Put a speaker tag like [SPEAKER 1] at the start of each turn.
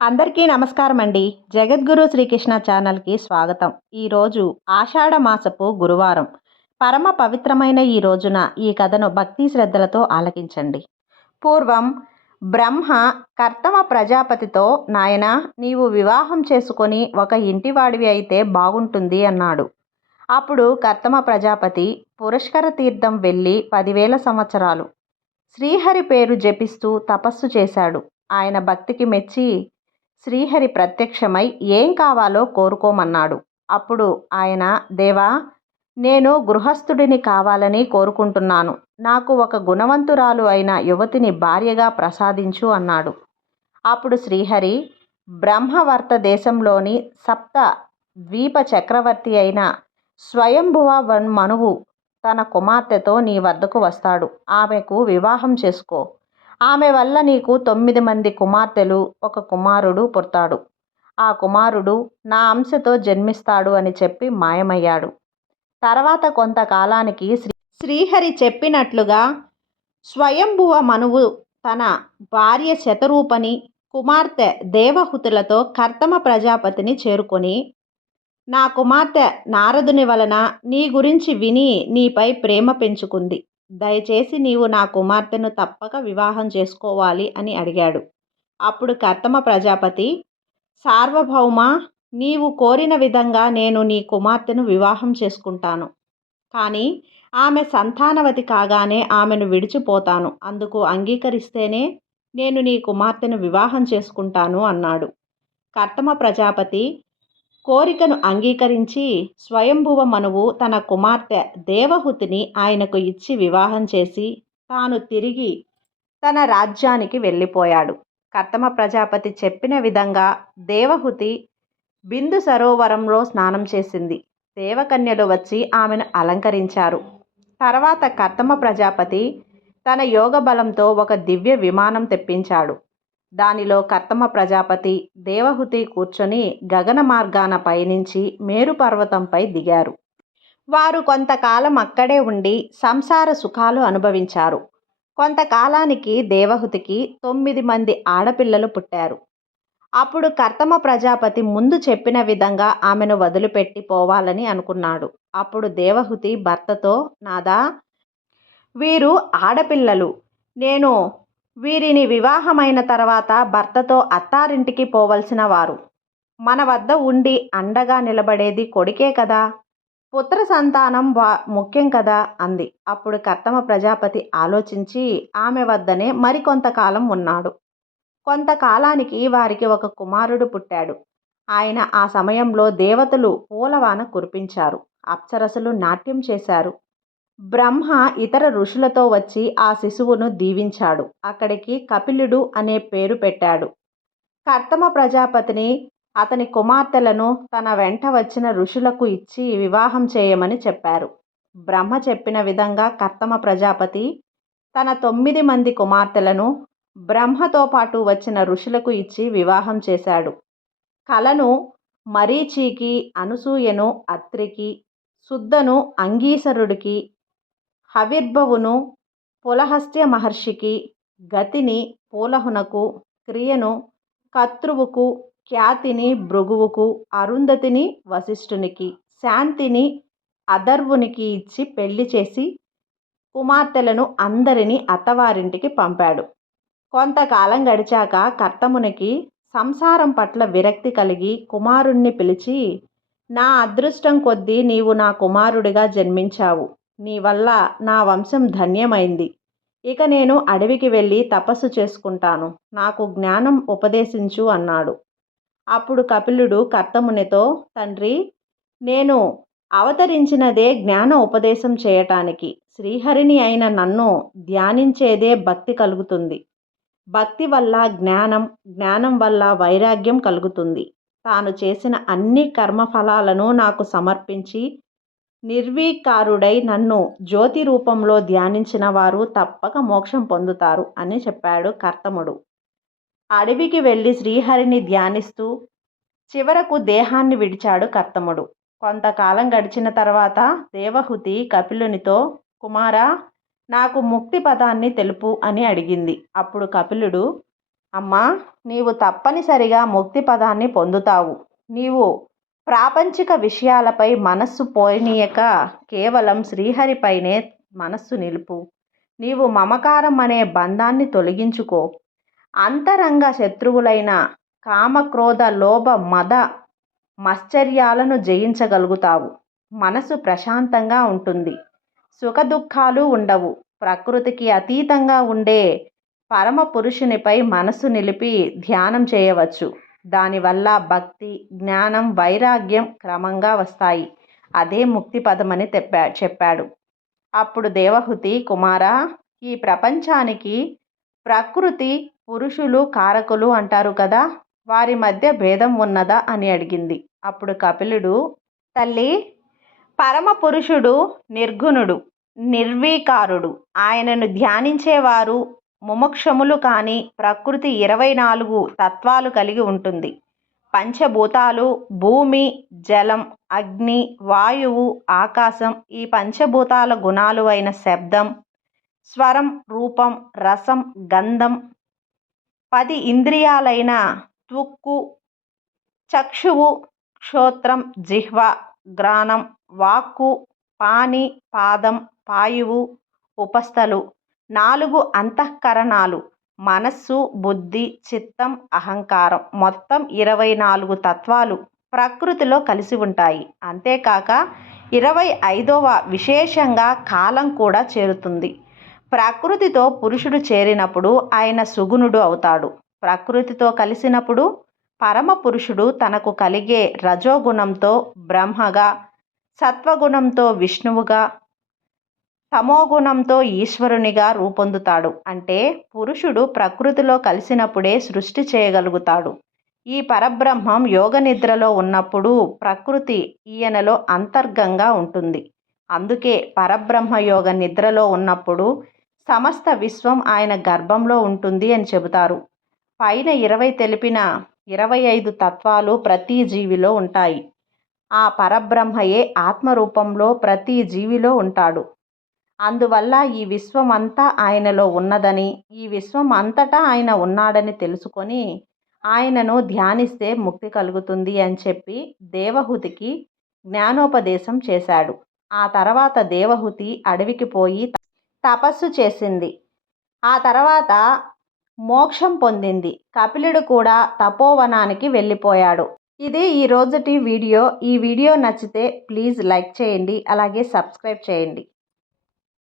[SPEAKER 1] అందరికీ నమస్కారం అండి జగద్గురు శ్రీకృష్ణ ఛానల్కి స్వాగతం. ఈరోజు ఆషాఢ మాసపు గురువారం. పరమ పవిత్రమైన ఈ రోజున ఈ కథను భక్తి శ్రద్ధలతో ఆలకించండి. పూర్వం బ్రహ్మ కర్తమ ప్రజాపతితో నాయన నీవు వివాహం చేసుకొని ఒక ఇంటివాడివి అయితే బాగుంటుంది అన్నాడు. అప్పుడు కర్తమ ప్రజాపతి పురస్కర తీర్థం వెళ్ళి పదివేల సంవత్సరాలు. శ్రీహరి పేరు జపిస్తూ తపస్సు చేశాడు. ఆయన భక్తికి మెచ్చి శ్రీహరి ప్రత్యక్షమై ఏం కావాలో కోరుకోమన్నాడు. అప్పుడు ఆయన దేవా నేను గృహస్థుడిని కావాలని కోరుకుంటున్నాను. నాకు ఒక గుణవంతురాలు అయిన యువతిని భార్యగా ప్రసాదించు అన్నాడు. అప్పుడు శ్రీహరి బ్రహ్మవర్త దేశంలోని సప్త ద్వీప చక్రవర్తి అయిన స్వయంభువ వన్ మనువు తన కుమార్తెతో నీ వద్దకు వస్తాడు. ఆమెకు వివాహం చేసుకో. ఆమె వల్ల నీకు తొమ్మిది మంది కుమార్తెలు ఒక కుమారుడు పుడతాడు. ఆ కుమారుడు నా అంశతో జన్మిస్తాడు అని చెప్పి మాయమయ్యాడు. తర్వాత కొంతకాలానికి శ్రీ శ్రీహరి చెప్పినట్లుగా స్వయంభువ మనువు తన భార్య శతరూపని కుమార్తె దేవహుతులతో కర్తమ ప్రజాపతిని చేరుకొని నా కుమార్తె నారదుని వలన నీ గురించి విని నీపై ప్రేమ పెంచుకుంది. దయచేసి నీవు నా కుమార్తెను తప్పక వివాహం చేసుకోవాలి అని అడిగాడు. అప్పుడు కర్తమ ప్రజాపతి సార్వభౌమ నీవు కోరిన విధంగా నేను నీ కుమార్తెను వివాహం చేసుకుంటాను. కానీ ఆమె సంతానవతి కాగానే ఆమెను విడిచిపోతాను. అందుకు అంగీకరిస్తేనే నేను నీ కుమార్తెను వివాహం చేసుకుంటాను అన్నాడు. కర్తమ ప్రజాపతి కోరికను అంగీకరించి స్వయంభువ మనువు తన కుమార్తె దేవహుతిని ఆయనకు ఇచ్చి వివాహం చేసి తాను తిరిగి తన రాజ్యానికి వెళ్ళిపోయాడు. కర్తమ ప్రజాపతి చెప్పిన విధంగా దేవహుతి బిందు సరోవరంలో స్నానం చేసింది. దేవకన్యలు వచ్చి ఆమెను అలంకరించారు. తర్వాత కర్తమ ప్రజాపతి తన యోగ బలంతో ఒక దివ్య విమానం తెప్పించాడు. దానిలో కర్తమ ప్రజాపతి దేవహుతి కూర్చొని గగన మార్గాన పయనించి మేరు పర్వతంపై దిగారు. వారు కొంతకాలం అక్కడే ఉండి సంసార సుఖాలు అనుభవించారు. కొంతకాలానికి దేవహుతికి తొమ్మిది మంది ఆడపిల్లలు పుట్టారు. అప్పుడు కర్తమ ప్రజాపతి ముందు చెప్పిన విధంగా ఆమెను వదిలిపెట్టి పోవాలని అనుకున్నాడు. అప్పుడు దేవహుతి భర్తతో నాదా వీరు ఆడపిల్లలు. నేను వీరిని వివాహమైన తర్వాత భర్తతో అత్తారింటికి పోవలసిన వారు. మన వద్ద ఉండి అండగా నిలబడేది కొడుకే కదా. పుత్ర సంతానం వా ముఖ్యం కదా అంది. అప్పుడు కర్తమ ప్రజాపతి ఆలోచించి ఆమె వద్దనే మరికొంతకాలం ఉన్నాడు. కొంతకాలానికి వారికి ఒక కుమారుడు పుట్టాడు. ఆయన ఆ సమయంలో దేవతలు పూలవాన కురిపించారు. అప్సరసలు నాట్యం చేశారు. బ్రహ్మ ఇతర ఋషులతో వచ్చి ఆ శిశువును దీవించాడు. అక్కడికి కపిలుడు అనే పేరు పెట్టాడు. కర్తమ ప్రజాపతిని అతని కుమార్తెలను తన వెంట వచ్చిన ఋషులకు ఇచ్చి వివాహం చేయమని చెప్పారు. బ్రహ్మ చెప్పిన విధంగా కర్తమ ప్రజాపతి తన తొమ్మిది మంది కుమార్తెలను బ్రహ్మతో పాటు వచ్చిన ఋషులకు ఇచ్చి వివాహం చేశాడు. కలను మరీచికి అనసూయను అత్రికి శుద్ధను అంగీసరుడికి హవిర్భవును పులహస్త్య మహర్షికి గతిని పూలహునకు క్రియను కతృవుకు ఖ్యాతిని భృగువుకు అరుంధతిని వశిష్ఠునికి శాంతిని అధర్వునికి ఇచ్చి పెళ్ళి చేసి కుమార్తెలను అందరినీ అత్తవారింటికి పంపాడు. కొంతకాలం గడిచాక కర్తమునికి సంసారం పట్ల విరక్తి కలిగి కుమారుణ్ణి పిలిచి నా అదృష్టం కొద్దీ నీవు నా కుమారుడిగా జన్మించావు. నీ వల్ల నా వంశం ధన్యమైంది. ఇక నేను అడవికి వెళ్ళి తపస్సు చేసుకుంటాను. నాకు జ్ఞానం ఉపదేశించు అన్నాడు. అప్పుడు కపిలుడు కర్తమునితో తండ్రి నేను అవతరించినదే జ్ఞాన ఉపదేశం చేయటానికి. శ్రీహరిని అయిన నన్ను ధ్యానించేదే భక్తి కలుగుతుంది. భక్తి వల్ల జ్ఞానం జ్ఞానం వల్ల వైరాగ్యం కలుగుతుంది. తాను చేసిన అన్ని కర్మఫలాలను నాకు సమర్పించి నిర్వీకారుడై నన్ను జ్యోతి రూపంలో ధ్యానించిన వారు తప్పక మోక్షం పొందుతారు అని చెప్పాడు కర్తముడు. అడవికి వెళ్ళి శ్రీహరిని ధ్యానిస్తూ చివరకు దేహాన్ని విడిచాడు కర్తముడు. కొంతకాలం గడిచిన తర్వాత దేవహుతి కపిలునితో కుమారా నాకు ముక్తి పదాన్ని తెలుపు అని అడిగింది. అప్పుడు కపిలుడు అమ్మా నీవు తప్పనిసరిగా ముక్తి పదాన్ని పొందుతావు. నీవు ప్రాపంచిక విషయాలపై మనస్సు పోనీయక కేవలం శ్రీహరిపైనే మనస్సు నిలుపు. నీవు మమకారం అనే బంధాన్ని తొలగించుకో. అంతరంగ శత్రువులైన కామక్రోధ లోభ మద మశ్చర్యాలను జయించగలుగుతావు. మనసు ప్రశాంతంగా ఉంటుంది. సుఖదుఖాలు ఉండవు. ప్రకృతికి అతీతంగా ఉండే పరమ పురుషునిపై మనసు నిలిపి ధ్యానం చేయవచ్చు. దానివల్ల భక్తి జ్ఞానం వైరాగ్యం క్రమంగా వస్తాయి. అదే ముక్తి పదమని తెప్పా చెప్పాడు. అప్పుడు దేవహుతి కుమార ఈ ప్రపంచానికి ప్రకృతి పురుషులు కారకులు అంటారు కదా వారి మధ్య భేదం ఉన్నదా అని అడిగింది. అప్పుడు కపిలుడు తల్లి పరమ పురుషుడు నిర్గుణుడు నిర్వీకారుడు. ఆయనను ధ్యానించేవారు ముముక్షములు కానీ ప్రకృతి ఇరవై నాలుగు తత్వాలు కలిగి ఉంటుంది. పంచభూతాలు భూమి జలం అగ్ని వాయువు ఆకాశం ఈ పంచభూతాల గుణాలు అయిన శబ్దం స్వరం రూపం రసం గంధం పది ఇంద్రియాలైన తుక్కు చక్షువు క్షోత్రం జిహ్వ గ్రాణం వాక్కు పాని పాదం పాయువు ఉపస్థలు నాలుగు అంతఃకరణాలు మనస్సు బుద్ధి చిత్తం అహంకారం. మొత్తం ఇరవై నాలుగు తత్వాలు ప్రకృతిలో కలిసి ఉంటాయి. అంతేకాక ఇరవై ఐదవ విశేషంగా కాలం కూడా చేరుతుంది. ప్రకృతితో పురుషుడు చేరినప్పుడు ఆయన సుగుణుడు అవుతాడు. ప్రకృతితో కలిసినప్పుడు పరమ పురుషుడు తనకు కలిగే రజోగుణంతో బ్రహ్మగా సత్వగుణంతో విష్ణువుగా తమోగుణంతో ఈశ్వరునిగా రూపొందుతాడు. అంటే పురుషుడు ప్రకృతిలో కలిసినప్పుడే సృష్టి చేయగలుగుతాడు. ఈ పరబ్రహ్మం యోగ నిద్రలో ఉన్నప్పుడు ప్రకృతి ఈయనలో అంతర్గంగా ఉంటుంది. అందుకే పరబ్రహ్మ యోగ నిద్రలో ఉన్నప్పుడు సమస్త విశ్వం ఆయన గర్భంలో ఉంటుంది అని చెబుతారు. పైన ఇరవై తెలిపిన ఇరవై ఐదు తత్వాలు ప్రతి జీవిలో ఉంటాయి. ఆ పరబ్రహ్మయే ఆత్మరూపంలో ప్రతి జీవిలో ఉంటాడు. అందువల్ల ఈ విశ్వం అంతా ఆయనలో ఉన్నదని ఈ విశ్వం అంతటా ఆయన ఉన్నాడని తెలుసుకొని ఆయనను ధ్యానిస్తే ముక్తి కలుగుతుంది అని చెప్పి దేవహుతికి జ్ఞానోపదేశం చేశాడు. ఆ తర్వాత దేవహుతి అడవికి పోయి తపస్సు చేసింది. ఆ తర్వాత మోక్షం పొందింది. కపిలుడు కూడా తపోవనానికి వెళ్ళిపోయాడు. ఇది ఈ రోజుటి వీడియో. ఈ వీడియో నచ్చితే ప్లీజ్ లైక్ చేయండి. అలాగే సబ్స్క్రైబ్ చేయండి.